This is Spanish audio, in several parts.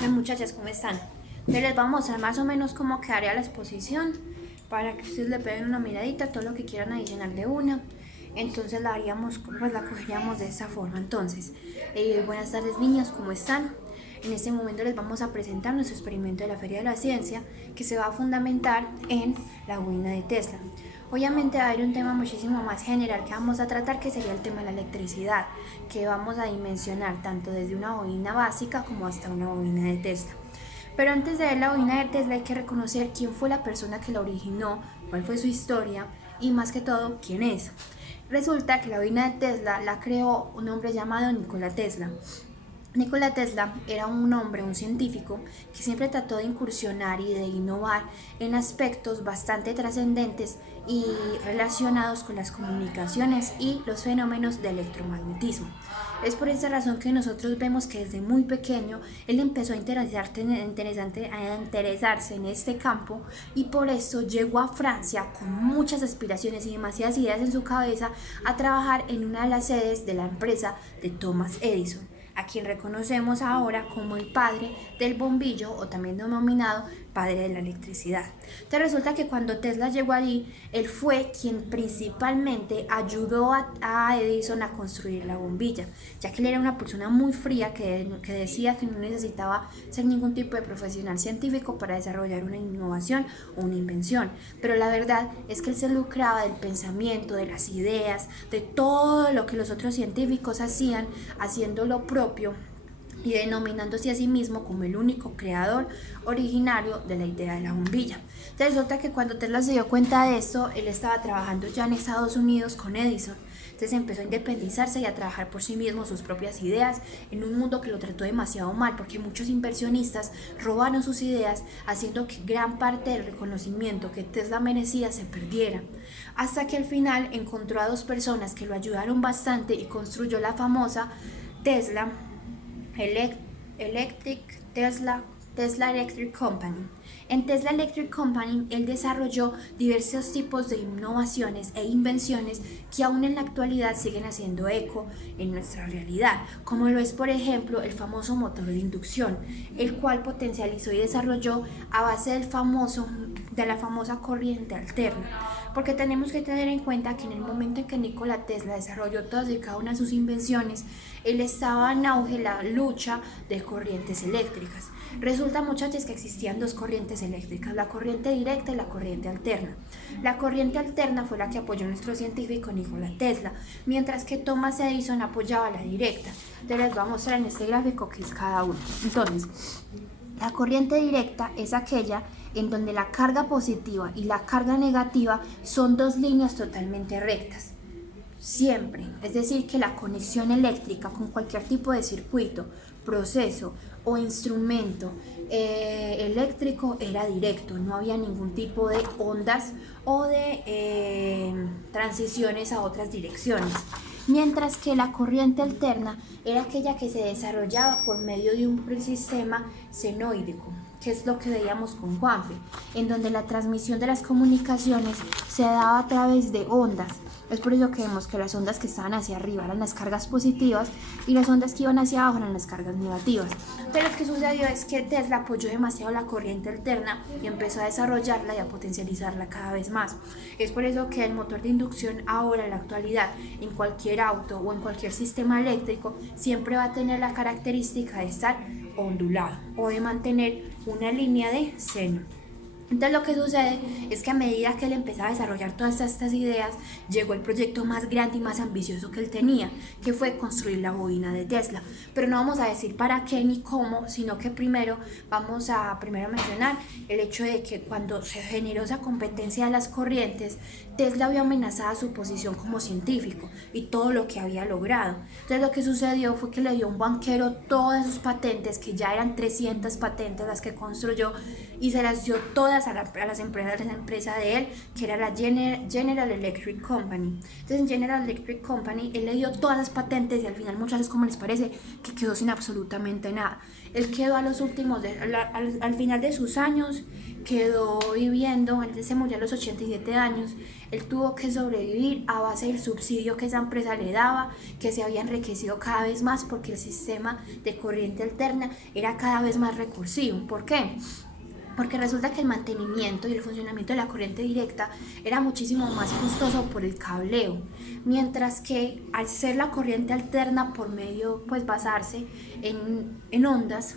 Hola muchachas, ¿cómo están? Entonces les vamos a mostrar más o menos cómo quedaría la exposición para que ustedes le peguen una miradita, todo lo que quieran adicionar de una. Entonces la haríamos, pues la cogeríamos de esta forma. Entonces, buenas tardes niños, ¿cómo están? En este momento les vamos a presentar nuestro experimento de la Feria de la Ciencia, que se va a fundamentar en la bobina de Tesla. Obviamente va a haber un tema muchísimo más general que vamos a tratar, que sería el tema de la electricidad, que vamos a dimensionar tanto desde una bobina básica como hasta una bobina de Tesla. Pero antes de ver la bobina de Tesla hay que reconocer quién fue la persona que la originó, cuál fue su historia y más que todo quién es. Resulta que la bobina de Tesla la creó un hombre llamado Nikola Tesla. Nikola Tesla era un hombre, un científico, que siempre trató de incursionar y de innovar en aspectos bastante trascendentes y relacionados con las comunicaciones y los fenómenos de electromagnetismo. Es por esta razón que nosotros vemos que desde muy pequeño él empezó a interesarse en este campo y por eso llegó a Francia con muchas aspiraciones y demasiadas ideas en su cabeza a trabajar en una de las sedes de la empresa de Thomas Edison, a quien reconocemos ahora como el padre del bombillo o también denominado padre de la electricidad. Entonces resulta que cuando Tesla llegó allí, él fue quien principalmente ayudó a Edison a construir la bombilla, ya que él era una persona muy fría que decía que no necesitaba ser ningún tipo de profesional científico para desarrollar una innovación o una invención. Pero la verdad es que él se lucraba del pensamiento, de las ideas, de todo lo que los otros científicos hacían, haciendo lo propio y denominándose a sí mismo como el único creador originario de la idea de la bombilla. Entonces resulta que cuando Tesla se dio cuenta de esto, él estaba trabajando ya en Estados Unidos con Edison. Entonces empezó a independizarse y a trabajar por sí mismo sus propias ideas en un mundo que lo trató demasiado mal, porque muchos inversionistas robaron sus ideas, haciendo que gran parte del reconocimiento que Tesla merecía se perdiera. Hasta que al final encontró a dos personas que lo ayudaron bastante y construyó la famosa Tesla Tesla Electric Company. En Tesla Electric Company, él desarrolló diversos tipos de innovaciones e invenciones que aún en la actualidad siguen haciendo eco en nuestra realidad, como lo es, por ejemplo, el famoso motor de inducción, el cual potencializó y desarrolló a base de la famosa corriente alterna. Porque tenemos que tener en cuenta que en el momento en que Nikola Tesla desarrolló todas y cada una de sus invenciones, él estaba en auge la lucha de corrientes eléctricas. Resulta, muchachos, que existían dos corrientes eléctricas, la corriente directa y la corriente alterna. La corriente alterna fue la que apoyó a nuestro científico Nikola Tesla, mientras que Thomas Edison apoyaba la directa. Entonces les voy a mostrar en este gráfico qué es cada uno. Entonces, la corriente directa es aquella en donde la carga positiva y la carga negativa son dos líneas totalmente rectas. Siempre, es decir, que la conexión eléctrica con cualquier tipo de circuito, proceso o instrumento eléctrico era directo, no había ningún tipo de ondas o de transiciones a otras direcciones. Mientras que la corriente alterna era aquella que se desarrollaba por medio de un sistema senoídico, que es lo que veíamos con Juanfe, en donde la transmisión de las comunicaciones se daba a través de ondas. Es por ello que vemos que las ondas que estaban hacia arriba eran las cargas positivas y las ondas que iban hacia abajo eran las cargas negativas. Pero lo que sucedió es que Tesla apoyó demasiado la corriente alterna y empezó a desarrollarla y a potencializarla cada vez más. Es por eso que el motor de inducción ahora en la actualidad en cualquier auto o en cualquier sistema eléctrico siempre va a tener la característica de estar ondulado o de mantener una línea de seno. Entonces lo que sucede es que a medida que él empezaba a desarrollar todas estas ideas, llegó el proyecto más grande y más ambicioso que él tenía, que fue construir la bobina de Tesla. Pero no vamos a decir para qué ni cómo, sino que vamos a mencionar el hecho de que cuando se generó esa competencia de las corrientes, Tesla vio amenazada su posición como científico y todo lo que había logrado. Entonces lo que sucedió fue que le dio a un banquero todas sus patentes, que ya eran 300 patentes las que construyó, y se las dio todas todas a las empresas, la empresa de él, que era la General Electric Company. Entonces en General Electric Company él le dio todas las patentes y al final, muchas veces, como les parece, que quedó sin absolutamente nada. Él quedó a los últimos, al final de sus años, quedó viviendo, él se murió a los 87 años, él tuvo que sobrevivir a base del subsidio que esa empresa le daba, que se había enriquecido cada vez más porque el sistema de corriente alterna era cada vez más recursivo. ¿Por qué? Porque resulta que el mantenimiento y el funcionamiento de la corriente directa era muchísimo más costoso por el cableo, mientras que al ser la corriente alterna por medio, pues basarse en ondas,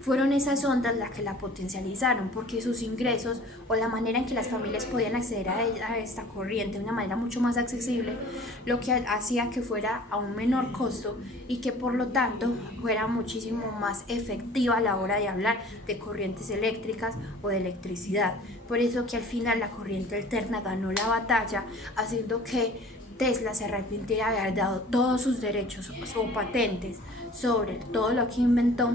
fueron esas ondas las que la potencializaron, porque sus ingresos o la manera en que las familias podían acceder a esta corriente de una manera mucho más accesible, lo que hacía que fuera a un menor costo y que por lo tanto fuera muchísimo más efectiva a la hora de hablar de corrientes eléctricas o de electricidad. Por eso que al final la corriente alterna ganó la batalla, haciendo que Tesla se arrepintiera de haber dado todos sus derechos o patentes sobre todo lo que inventó,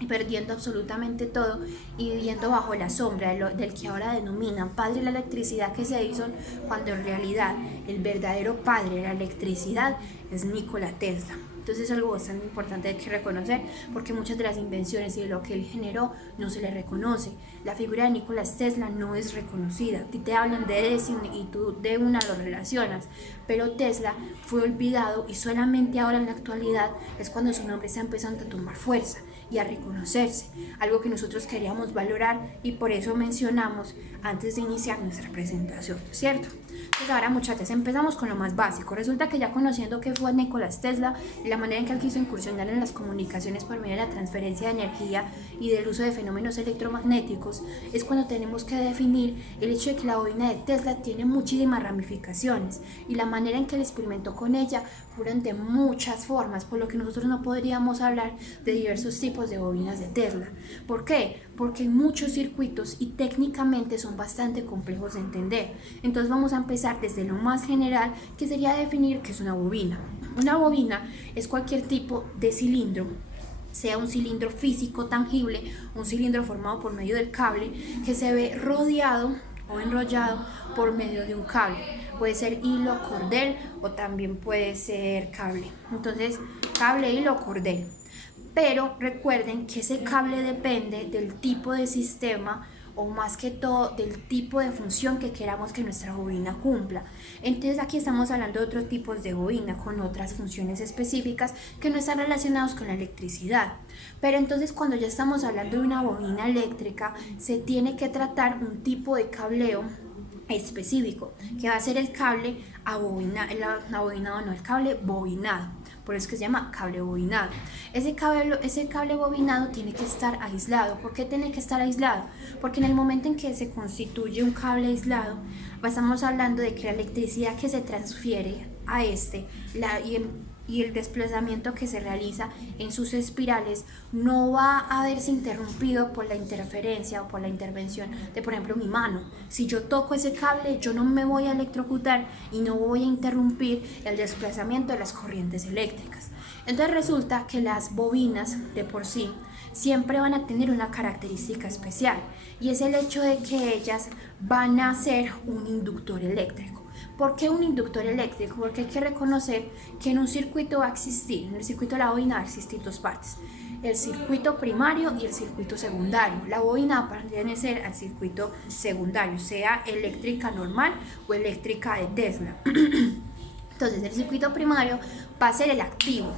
y perdiendo absolutamente todo y viviendo bajo la sombra del que ahora denominan padre de la electricidad, que es Edison, cuando en realidad el verdadero padre de la electricidad es Nikola Tesla. Entonces es algo bastante importante que reconocer, porque muchas de las invenciones y de lo que él generó no se le reconoce. La figura de Nikola Tesla no es reconocida. A ti te hablan de Edison y tú de una lo relacionas, pero Tesla fue olvidado y solamente ahora en la actualidad es cuando su nombre está empezando a tomar fuerza y a reconocerse, algo que nosotros queríamos valorar y por eso mencionamos antes de iniciar nuestra presentación, ¿cierto? Entonces ahora, muchachas, empezamos con lo más básico. Resulta que ya conociendo qué fue Nikola Tesla y la manera en que él quiso incursionar en las comunicaciones por medio de la transferencia de energía y del uso de fenómenos electromagnéticos, es cuando tenemos que definir el hecho de que la bobina de Tesla tiene muchísimas ramificaciones y la manera en que él experimentó con ella fueron de muchas formas, por lo que nosotros no podríamos hablar de diversos tipos de bobinas de Tesla. ¿Por qué? Porque hay muchos circuitos y técnicamente son bastante complejos de entender. Entonces vamos a empezar desde lo más general, que sería definir qué es una bobina. Una bobina es cualquier tipo de cilindro, sea un cilindro físico tangible, un cilindro formado por medio del cable, que se ve rodeado o enrollado por medio de un cable. Puede ser hilo, cordel o también puede ser cable. Entonces, cable, hilo, cordel. Pero recuerden que ese cable depende del tipo de sistema o más que todo del tipo de función que queramos que nuestra bobina cumpla. Entonces aquí estamos hablando de otros tipos de bobina con otras funciones específicas que no están relacionados con la electricidad. Pero entonces cuando ya estamos hablando de una bobina eléctrica, se tiene que tratar un tipo de cableo específico, que va a ser el cable abobinado, no, el cable bobinado. Por eso es que se llama cable bobinado. Ese cable bobinado tiene que estar aislado. ¿Por qué tiene que estar aislado? Porque en el momento en que se constituye un cable aislado, estamos hablando de que la electricidad que se transfiere a y el desplazamiento que se realiza en sus espirales no va a verse interrumpido por la interferencia o por la intervención de, por ejemplo, mi mano. Si yo toco ese cable, yo no me voy a electrocutar y no voy a interrumpir el desplazamiento de las corrientes eléctricas. Entonces resulta que las bobinas de por sí siempre van a tener una característica especial, y es el hecho de que ellas van a ser un inductor eléctrico. ¿Por qué un inductor eléctrico? Porque hay que reconocer que en un circuito va a existir, en el circuito de la bobina va a existir dos partes: el circuito primario y el circuito secundario. La bobina va a pertenecer al circuito secundario, sea eléctrica normal o eléctrica de Tesla. Entonces el circuito primario va a ser el activo,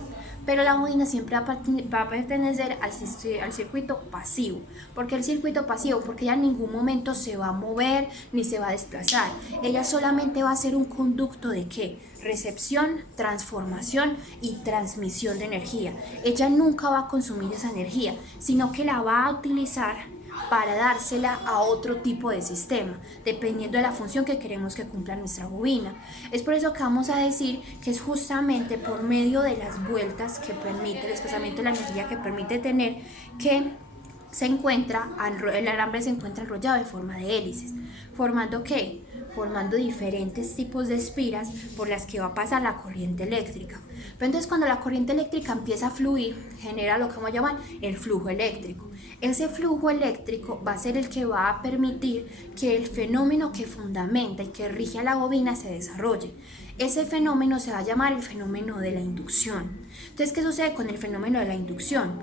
pero la bobina siempre va a pertenecer al circuito pasivo. ¿Por qué el circuito pasivo? Porque ella en ningún momento se va a mover ni se va a desplazar. Ella solamente va a ser un conducto de ¿qué? Recepción, transformación y transmisión de energía. Ella nunca va a consumir esa energía, sino que la va a utilizar para dársela a otro tipo de sistema, dependiendo de la función que queremos que cumpla nuestra bobina. Es por eso que vamos a decir que es justamente por medio de las vueltas que permite, el desplazamiento de la energía que permite tener, que el alambre se encuentra enrollado en forma de hélices. ¿Formando qué? Formando diferentes tipos de espiras por las que va a pasar la corriente eléctrica. Pero entonces cuando la corriente eléctrica empieza a fluir, genera lo que vamos a llamar el flujo eléctrico. Ese flujo eléctrico va a ser el que va a permitir que el fenómeno que fundamenta y que rige a la bobina se desarrolle. Ese fenómeno se va a llamar el fenómeno de la inducción. Entonces, ¿qué sucede con el fenómeno de la inducción?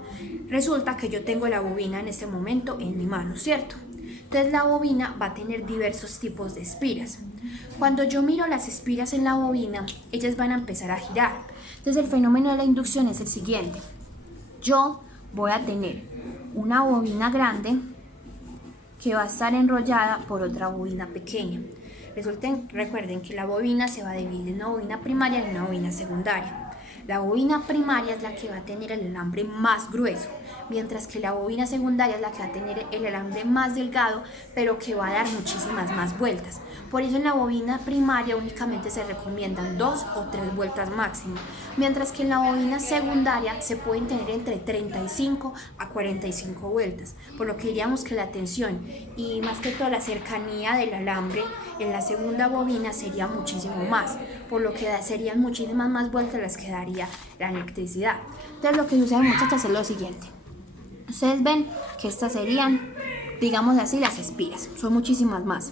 Resulta que yo tengo la bobina en este momento en mi mano, ¿cierto? Entonces la bobina va a tener diversos tipos de espiras. Cuando yo miro las espiras en la bobina, ellas van a empezar a girar. Entonces el fenómeno de la inducción es el siguiente. Yo voy a tener una bobina grande que va a estar enrollada por otra bobina pequeña. Recuerden que la bobina se va a dividir en una bobina primaria y una bobina secundaria. La bobina primaria es la que va a tener el alambre más grueso, mientras que la bobina secundaria es la que va a tener el alambre más delgado, pero que va a dar muchísimas más vueltas. Por eso en la bobina primaria únicamente se recomiendan 2 o 3 vueltas máximo, mientras que en la bobina secundaria se pueden tener entre 35 a 45 vueltas, por lo que diríamos que la tensión y más que todo la cercanía del alambre en la segunda bobina sería muchísimo más, por lo que serían muchísimas más vueltas las que daría la electricidad. Entonces lo que sucede, muchachas, es lo siguiente. Ustedes ven que estas serían, digamos así, las espiras. Son muchísimas más.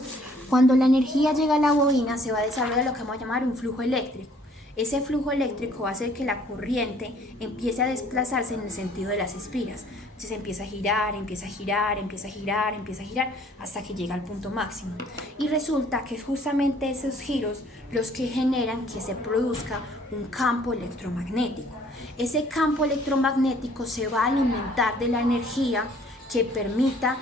Cuando la energía llega a la bobina se va a desarrollar lo que vamos a llamar un flujo eléctrico. Ese flujo eléctrico va a hacer que la corriente empiece a desplazarse en el sentido de las espiras. Entonces empieza a girar, empieza a girar, empieza a girar, empieza a girar hasta que llega al punto máximo. Y resulta que es justamente esos giros los que generan que se produzca un campo electromagnético. Ese campo electromagnético se va a alimentar de la energía que permita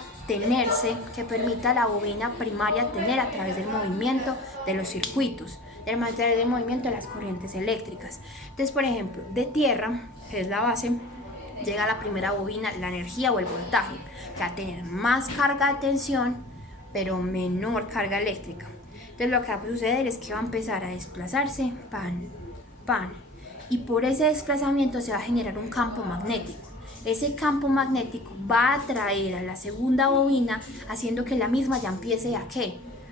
a la bobina primaria tener a través del movimiento de los circuitos, del movimiento de las corrientes eléctricas. Entonces, por ejemplo, de tierra, que es la base, llega a la primera bobina la energía o el voltaje, que va a tener más carga de tensión, pero menor carga eléctrica. Entonces, lo que va a suceder es que va a empezar a desplazarse, y por ese desplazamiento se va a generar un campo magnético. Ese campo magnético va a atraer a la segunda bobina, haciendo que la misma ya empiece a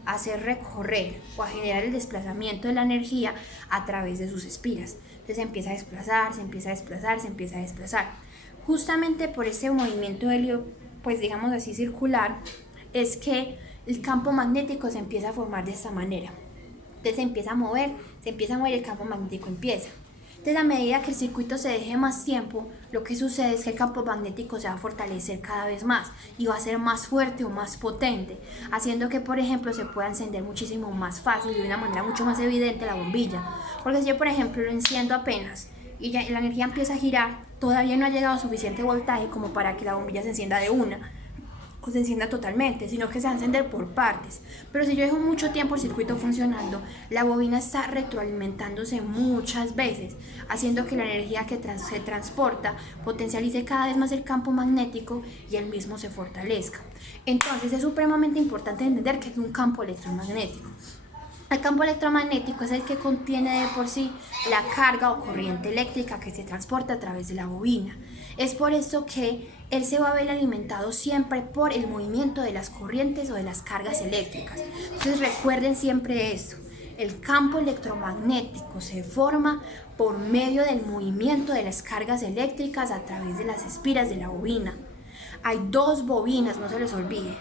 hacer recorrer o a generar el desplazamiento de la energía a través de sus espiras. Entonces empieza a desplazar, se empieza a desplazar, se empieza a desplazar. Justamente por ese movimiento helio, pues digamos así circular, es que el campo magnético se empieza a formar de esta manera. Entonces se empieza a mover, el campo magnético empieza. Entonces, a medida que el circuito se deje más tiempo, lo que sucede es que el campo magnético se va a fortalecer cada vez más y va a ser más fuerte o más potente, haciendo que, por ejemplo, se pueda encender muchísimo más fácil y de una manera mucho más evidente la bombilla. Porque si yo, por ejemplo, lo enciendo apenas y ya la energía empieza a girar, todavía no ha llegado suficiente voltaje como para que la bombilla se encienda de una o se encienda totalmente, sino que se va a encender por partes. Pero si yo dejo mucho tiempo el circuito funcionando, la bobina está retroalimentándose muchas veces, haciendo que la energía que se transporta potencialice cada vez más el campo magnético y el mismo se fortalezca. Entonces es supremamente importante entender que es un campo electromagnético. El campo electromagnético es el que contiene de por sí la carga o corriente eléctrica que se transporta a través de la bobina. Es por eso que él se va a ver alimentado siempre por el movimiento de las corrientes o de las cargas eléctricas. Entonces recuerden siempre esto. El campo electromagnético se forma por medio del movimiento de las cargas eléctricas a través de las espiras de la bobina. Hay 2 bobinas, no se les olvide.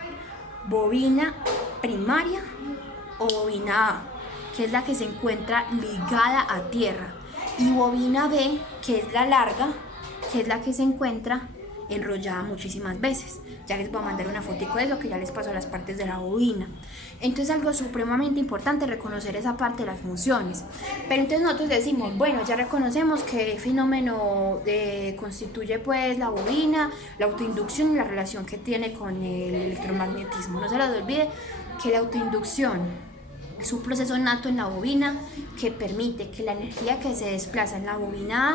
Bobina primaria o bobina A, que es la que se encuentra ligada a tierra, y bobina B, que es la larga, que es la que se encuentra enrollada muchísimas veces. Ya les voy a mandar una fotico de eso, que ya les paso las partes de la bobina. Entonces algo supremamente importante, reconocer esa parte de las funciones. Pero entonces nosotros decimos, bueno, ya reconocemos qué fenómeno constituye pues la bobina, la autoinducción y la relación que tiene con el electromagnetismo. No se les olvide que la autoinducción es un proceso nato en la bobina que permite que la energía que se desplaza en la bobina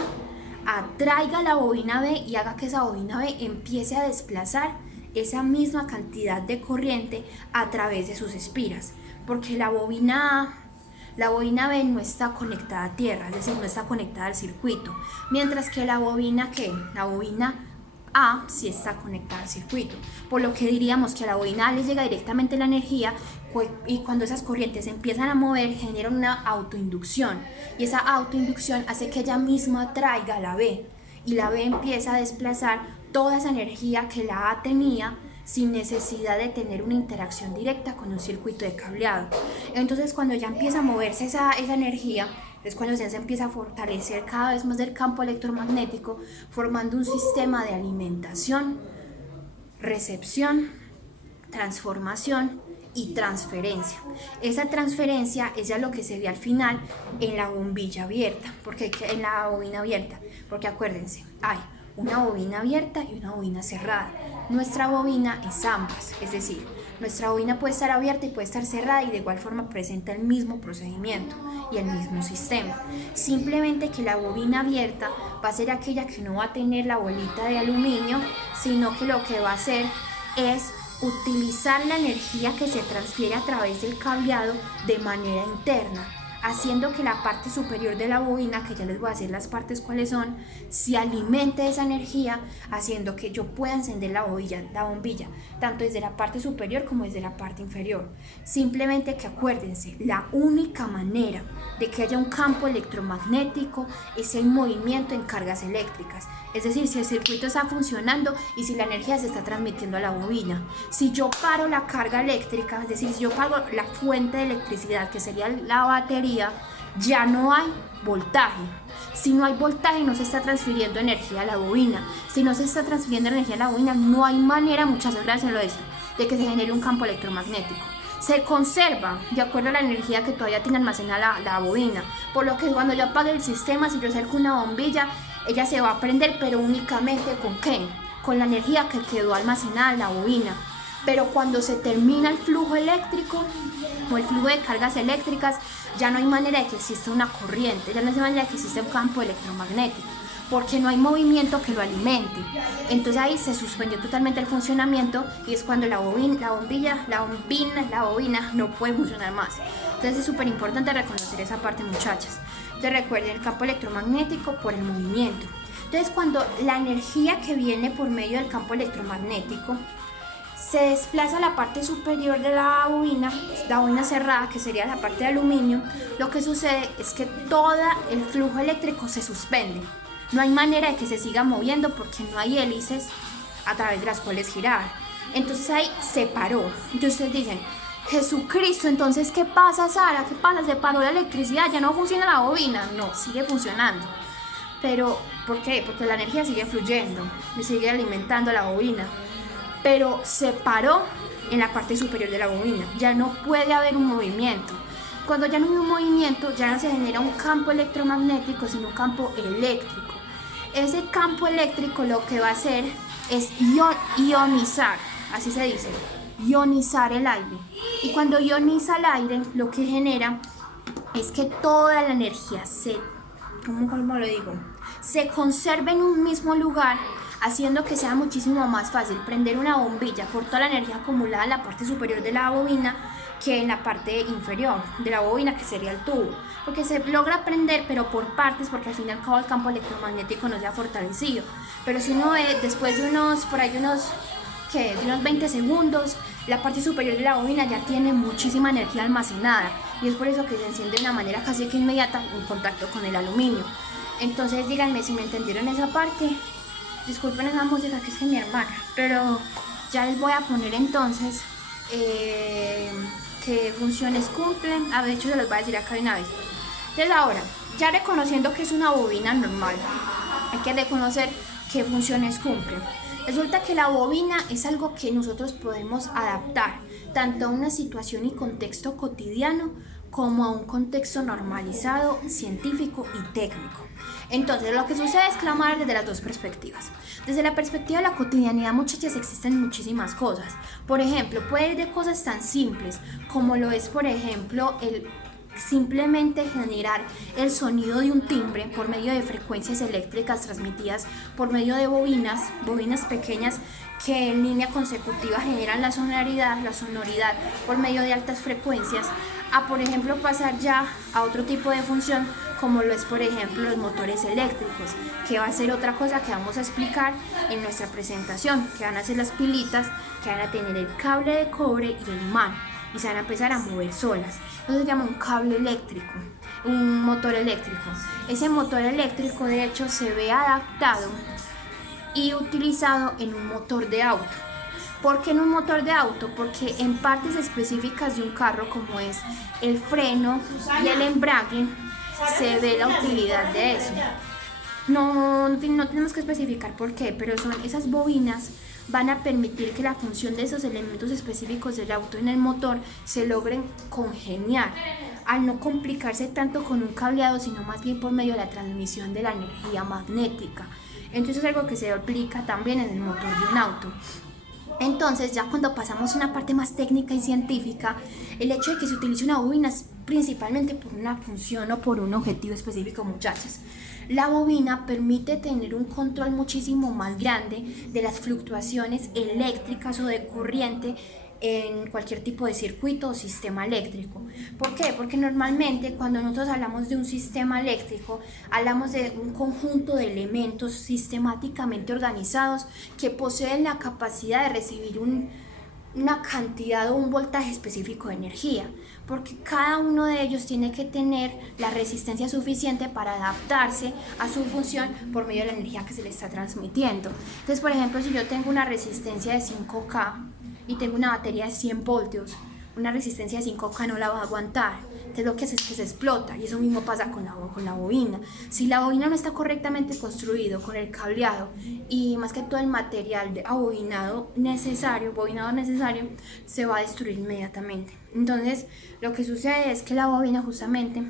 A atraiga a la bobina B y haga que esa bobina B empiece a desplazar esa misma cantidad de corriente a través de sus espiras, porque la bobina B no está conectada a tierra, es decir, no está conectada al circuito, mientras que la bobina A sí está conectada al circuito, por lo que diríamos que a la bobina A le llega directamente la energía y cuando esas corrientes se empiezan a mover generan una autoinducción y esa autoinducción hace que ella misma atraiga a la B y la B empieza a desplazar toda esa energía que la A tenía sin necesidad de tener una interacción directa con un circuito de cableado. Entonces cuando ya empieza a moverse esa energía, es cuando se empieza a fortalecer cada vez más el campo electromagnético, formando un sistema de alimentación, recepción, transformación y transferencia. Esa transferencia es ya lo que se ve al final en la bombilla abierta, en la bobina abierta, porque acuérdense, hay una bobina abierta y una bobina cerrada. Nuestra bobina es ambas, es decir, nuestra bobina puede estar abierta y puede estar cerrada y de igual forma presenta el mismo procedimiento y el mismo sistema. Simplemente que la bobina abierta va a ser aquella que no va a tener la bolita de aluminio, sino que lo que va a hacer es utilizar la energía que se transfiere a través del cableado de manera interna, haciendo que la parte superior de la bobina, que ya les voy a decir las partes cuáles son, se alimente de esa energía, haciendo que yo pueda encender la bombilla, tanto desde la parte superior como desde la parte inferior. Simplemente que acuérdense, la única manera de que haya un campo electromagnético es el movimiento en cargas eléctricas, es decir, si el circuito está funcionando y si la energía se está transmitiendo a la bobina. Si yo paro la carga eléctrica, es decir, si yo paro la fuente de electricidad, que sería la batería, ya no hay voltaje. Si no hay voltaje, no se está transfiriendo energía a la bobina. Si no se está transfiriendo energía a la bobina, no hay manera, muchas gracias a esto, de que se genere un campo electromagnético. Se conserva de acuerdo a la energía que todavía tiene almacenada la bobina, por lo que cuando yo apague el sistema, si yo acerco una bombilla, ella se va a prender, pero únicamente ¿con qué? Con la energía que quedó almacenada en la bobina. Pero cuando se termina el flujo eléctrico o el flujo de cargas eléctricas, ya no hay manera de que exista una corriente, ya no hay manera de que exista un campo electromagnético, porque no hay movimiento que lo alimente. Entonces ahí se suspendió totalmente el funcionamiento y es cuando la bobina no puede funcionar más. Entonces es súper importante reconocer esa parte, muchachas. Entonces recuerden el campo electromagnético por el movimiento. Entonces cuando la energía que viene por medio del campo electromagnético se desplaza a la parte superior de la bobina cerrada, que sería la parte de aluminio, lo que sucede es que todo el flujo eléctrico se suspende. No hay manera de que se siga moviendo porque no hay hélices a través de las cuales girar. Entonces ahí se paró. Entonces ustedes dicen, Jesucristo, entonces ¿qué pasa, Sara? ¿Qué pasa? ¿Se paró la electricidad? ¿Ya no funciona la bobina? No, sigue funcionando. Pero, ¿por qué? Porque la energía sigue fluyendo, le sigue alimentando a la bobina. Pero se paró en la parte superior de la bobina. Ya no puede haber un movimiento. Cuando ya no hay un movimiento, ya no se genera un campo electromagnético, sino un campo eléctrico. Ese campo eléctrico lo que va a hacer es ionizar, así se dice, ionizar el aire. Y cuando ioniza el aire, lo que genera es que toda la energía se conserve en un mismo lugar, haciendo que sea muchísimo más fácil prender una bombilla por toda la energía acumulada en la parte superior de la bobina que en la parte inferior de la bobina, que sería el tubo, porque se logra prender pero por partes, porque al fin y al cabo el campo electromagnético no se ha fortalecido. Pero si uno ve después de unos 20 segundos, la parte superior de la bobina ya tiene muchísima energía almacenada y es por eso que se enciende de una manera casi que inmediata en contacto con el aluminio. Entonces díganme si me entendieron esa parte. Disculpen esa música que es que mi hermana, pero ya les voy a poner entonces qué funciones cumplen. De hecho se los voy a decir acá de una vez. Entonces ahora, ya reconociendo que es una bobina normal, hay que reconocer qué funciones cumplen. Resulta que la bobina es algo que nosotros podemos adaptar tanto a una situación y contexto cotidiano como a un contexto normalizado, científico y técnico. Entonces lo que sucede es que la vamos a ver desde las dos perspectivas. Desde la perspectiva de la cotidianidad, muchachas, existen muchísimas cosas. Por ejemplo, puede ir de cosas tan simples como lo es, por ejemplo, el simplemente generar el sonido de un timbre por medio de frecuencias eléctricas transmitidas por medio de bobinas pequeñas que en línea consecutiva generan la sonoridad por medio de altas frecuencias, a por ejemplo pasar ya a otro tipo de función como lo es por ejemplo los motores eléctricos, que va a ser otra cosa que vamos a explicar en nuestra presentación, que van a ser las pilitas que van a tener el cable de cobre y el imán y se van a empezar a mover solas. Eso se llama un cable eléctrico, un motor eléctrico. Ese motor eléctrico de hecho se ve adaptado y utilizado en un motor de auto. ¿Por qué en un motor de auto? Porque en partes específicas de un carro, como es el freno y el embrague, se ve la utilidad de eso. No tenemos que especificar por qué, pero son esas bobinas van a permitir que la función de esos elementos específicos del auto en el motor se logren congeniar, al no complicarse tanto con un cableado, sino más bien por medio de la transmisión de la energía magnética. Entonces es algo que se aplica también en el motor de un auto. Entonces, ya cuando pasamos a una parte más técnica y científica, el hecho de que se utilice una bobina es principalmente por una función o por un objetivo específico, muchachos. La bobina permite tener un control muchísimo más grande de las fluctuaciones eléctricas o de corriente en cualquier tipo de circuito o sistema eléctrico. ¿Por qué? Porque normalmente cuando nosotros hablamos de un sistema eléctrico, hablamos de un conjunto de elementos sistemáticamente organizados que poseen la capacidad de recibir una cantidad o un voltaje específico de energía, porque cada uno de ellos tiene que tener la resistencia suficiente para adaptarse a su función por medio de la energía que se le está transmitiendo. Entonces, por ejemplo, si yo tengo una resistencia de 5K y tengo una batería de 100 voltios, una resistencia de 5K no la va a aguantar. Entonces lo que hace es que se explota, y eso mismo pasa con la bobina. Si la bobina no está correctamente construido con el cableado y más que todo el material de bobinado necesario, se va a destruir inmediatamente. Entonces lo que sucede es que la bobina, justamente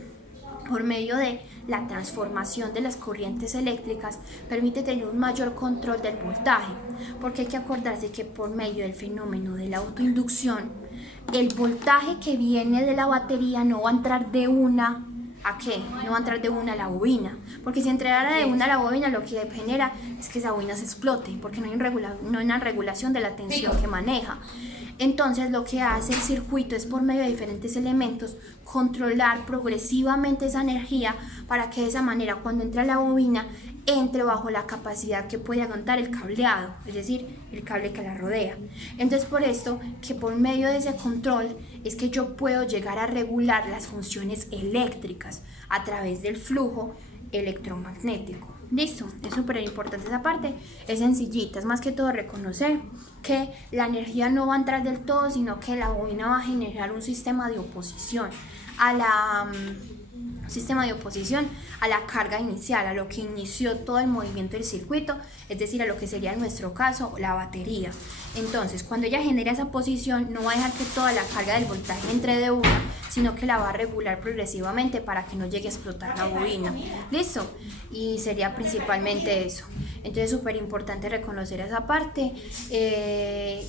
por medio de la transformación de las corrientes eléctricas, permite tener un mayor control del voltaje, porque hay que acordarse que por medio del fenómeno de la autoinducción, el voltaje que viene de la batería no va a entrar de una ¿a qué? No va a entrar de una a la bobina, porque si entrara de una a la bobina, lo que genera es que esa bobina se explote, porque no hay una regulación de la tensión que maneja. Entonces lo que hace el circuito es, por medio de diferentes elementos, controlar progresivamente esa energía para que de esa manera, cuando entra la bobina, entre bajo la capacidad que puede aguantar el cableado, es decir, el cable que la rodea. Entonces, por esto, que por medio de ese control es que yo puedo llegar a regular las funciones eléctricas a través del flujo electromagnético. Listo, es súper importante esa parte, es sencillita, es más que todo reconocer que la energía no va a entrar del todo, sino que la bobina va a generar un sistema de oposición a la carga inicial, a lo que inició todo el movimiento del circuito, es decir, a lo que sería en nuestro caso la batería. Entonces, cuando ella genera esa posición, no va a dejar que toda la carga del voltaje entre de una, sino que la va a regular progresivamente para que no llegue a explotar la bobina. ¿Listo? Y sería principalmente eso. Entonces, súper importante reconocer esa parte,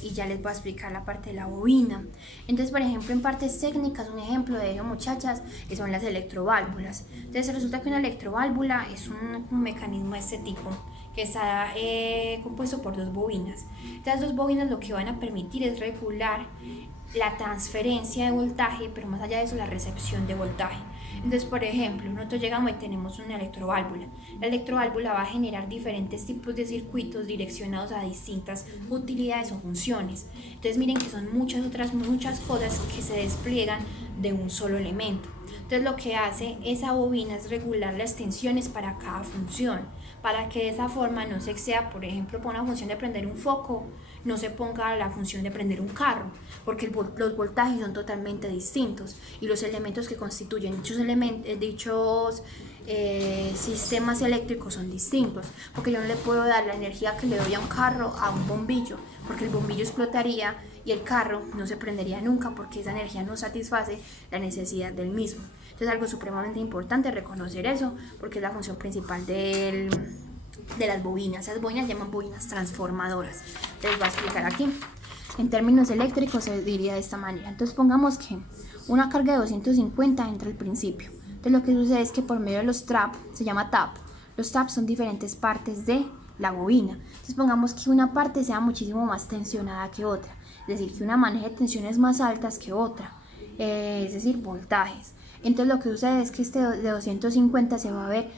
y ya les voy a explicar la parte de la bobina. Entonces, por ejemplo, en partes técnicas, un ejemplo de ello, muchachas, son las electroválvulas. Entonces, resulta que una electroválvula es un mecanismo de este tipo, que está compuesto por dos bobinas. Estas dos bobinas lo que van a permitir es regular la transferencia de voltaje, pero más allá de eso, la recepción de voltaje. Entonces, por ejemplo, nosotros llegamos y tenemos una electroválvula. La electroválvula va a generar diferentes tipos de circuitos direccionados a distintas utilidades o funciones. Entonces, miren que son muchas cosas que se despliegan de un solo elemento. Entonces, lo que hace esa bobina es regular las tensiones para cada función, para que de esa forma no se exceda, por ejemplo, por una función de prender un foco, no se ponga la función de prender un carro, porque los voltajes son totalmente distintos y los elementos que constituyen dichos sistemas eléctricos son distintos, porque yo no le puedo dar la energía que le doy a un carro a un bombillo, porque el bombillo explotaría y el carro no se prendería nunca, porque esa energía no satisface la necesidad del mismo. Entonces, algo supremamente importante reconocer eso, porque es la función principal de las bobinas. Esas bobinas se llaman bobinas transformadoras. Les voy a explicar aquí. En términos eléctricos se diría de esta manera. Entonces, pongamos que una carga de 250 entra al principio. Entonces, lo que sucede es que por medio de los TAP, se llama TAP, los TAP son diferentes partes de la bobina. Entonces, pongamos que una parte sea muchísimo más tensionada que otra, es decir, que una maneje tensiones más altas que otra, es decir, voltajes. Entonces lo que sucede es que este de 250 se va a ver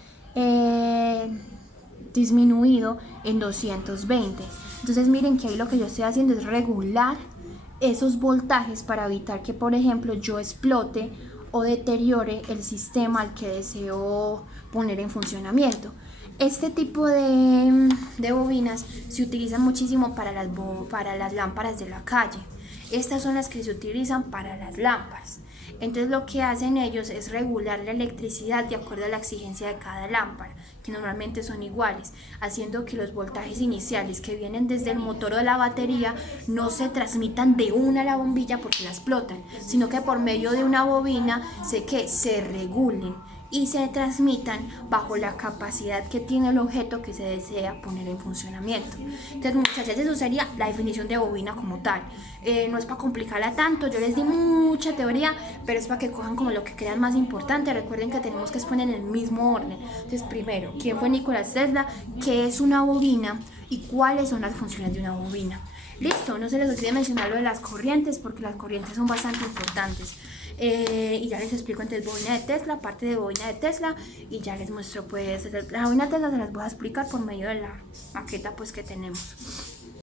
disminuido en 220. Entonces miren que ahí lo que yo estoy haciendo es regular esos voltajes para evitar que, por ejemplo, yo explote o deteriore el sistema al que deseo poner en funcionamiento. Este tipo de bobinas se utilizan muchísimo para las lámparas de la calle. Estas son las que se utilizan para las lámparas. Entonces lo que hacen ellos es regular la electricidad de acuerdo a la exigencia de cada lámpara, que normalmente son iguales, haciendo que los voltajes iniciales que vienen desde el motor o de la batería no se transmitan de una a la bombilla porque la explotan, sino que por medio de una bobina se regulen y se transmitan bajo la capacidad que tiene el objeto que se desea poner en funcionamiento. Entonces, muchachas, eso sería la definición de bobina como tal. No es para complicarla tanto, yo les di mucha teoría, pero es para que cojan como lo que crean más importante. Recuerden que tenemos que exponer en el mismo orden. Entonces, primero, ¿quién fue Nikola Tesla? ¿Qué es una bobina? ¿Y cuáles son las funciones de una bobina? Listo, no se les olvide mencionar lo de las corrientes, porque las corrientes son bastante importantes. Y ya les explico entonces bobina de Tesla, parte de bobina de Tesla, y ya les muestro pues la bobina de Tesla se las voy a explicar por medio de la maqueta pues que tenemos.